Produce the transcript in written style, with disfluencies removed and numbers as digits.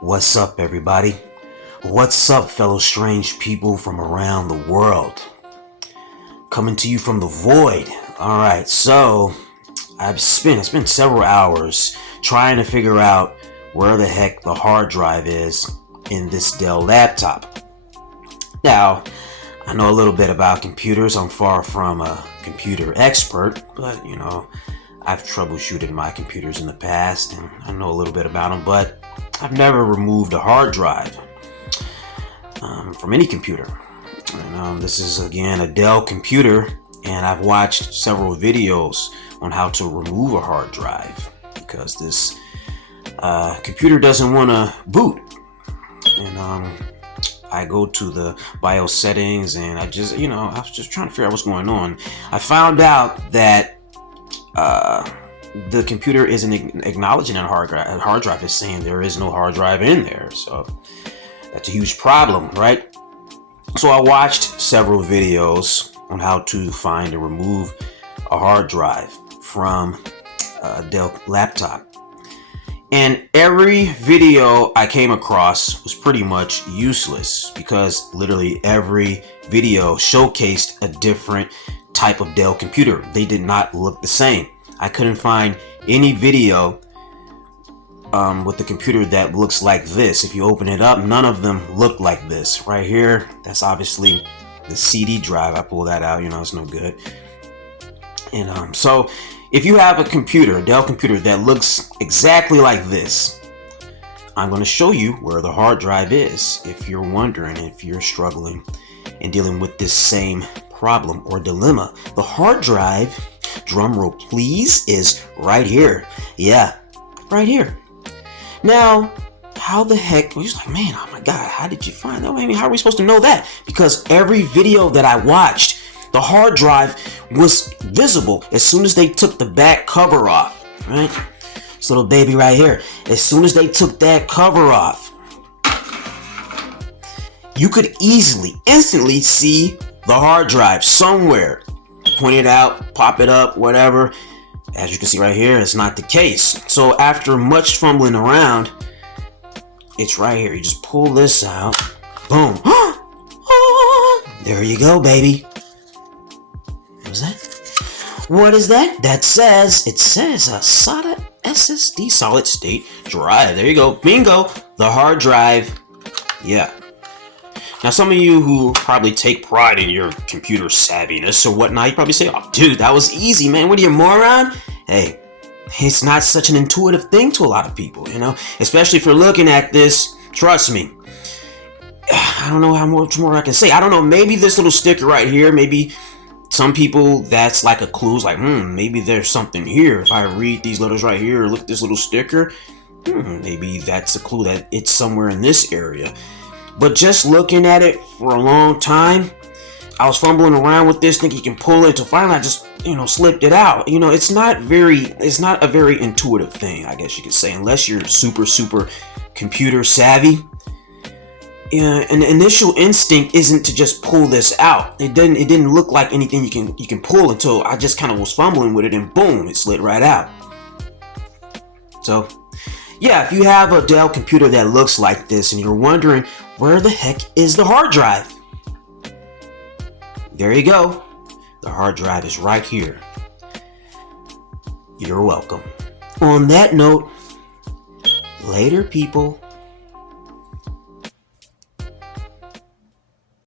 What's up, everybody? What's up, fellow strange people from around the world? Coming to you from the void. Alright, so it's been several hours trying to figure out where the heck the hard drive is in this Dell laptop. Now, I know a little bit about computers. I'm far from a computer expert, but I've troubleshooted my computers in the past and I know a little bit about them, but I've never removed a hard drive from any computer. And this is again a Dell computer, and I've watched several videos on how to remove a hard drive because this computer doesn't want to boot. And I go to the BIOS settings and I was just trying to figure out what's going on. I found out that the computer isn't acknowledging a hard drive. Is saying there is no hard drive in there. So that's a huge problem, right? So I watched several videos on how to find and remove a hard drive from a Dell laptop. And every video I came across was pretty much useless because literally every video showcased a different type of Dell computer. They did not look the same. I couldn't find any video with the computer that looks like this. If you open it up, none of them look like this. Right here, that's obviously the CD drive. I pull that out, it's no good. And so if you have a computer, a Dell computer that looks exactly like this, I'm going to show you where the hard drive is if you're wondering, if you're struggling and dealing with this same problem or dilemma. The hard drive, drum roll please, is right here. Yeah, right here. Now, how the heck, you're just like, man, oh my God, how did you find that? I mean, how are we supposed to know that? Because every video that I watched, the hard drive was visible as soon as they took the back cover off, right? This little baby right here, as soon as they took that cover off, you could instantly see the hard drive somewhere. Point it out, pop it up, whatever. As you can see right here, it's not the case. So after much fumbling around, it's right here. You just pull this out, boom. There you go, baby. What was that? What is that? It says a SATA SSD solid state drive. There you go. Bingo. The hard drive. Yeah. Now, some of you who probably take pride in your computer savviness or whatnot, you probably say, oh, dude, that was easy, man. What are you, moron? Hey, it's not such an intuitive thing to a lot of people, especially if you're looking at this. Trust me. I don't know how much more I can say. I don't know. Maybe this little sticker right here, maybe some people that's like a clue. It's like, maybe there's something here. If I read these letters right here, or look at this little sticker, maybe that's a clue that it's somewhere in this area. But just looking at it for a long time, I was fumbling around with this, thinking you can pull it, until finally I just, slipped it out. It's not a very intuitive thing, I guess you could say, unless you're super computer savvy. An initial instinct isn't to just pull this out. It didn't look like anything you can pull until I just kind of was fumbling with it, and boom, it slid right out. So, yeah, if you have a Dell computer that looks like this and you're wondering where the heck is the hard drive, there you go. The hard drive is right here. You're welcome. On that note, later, people.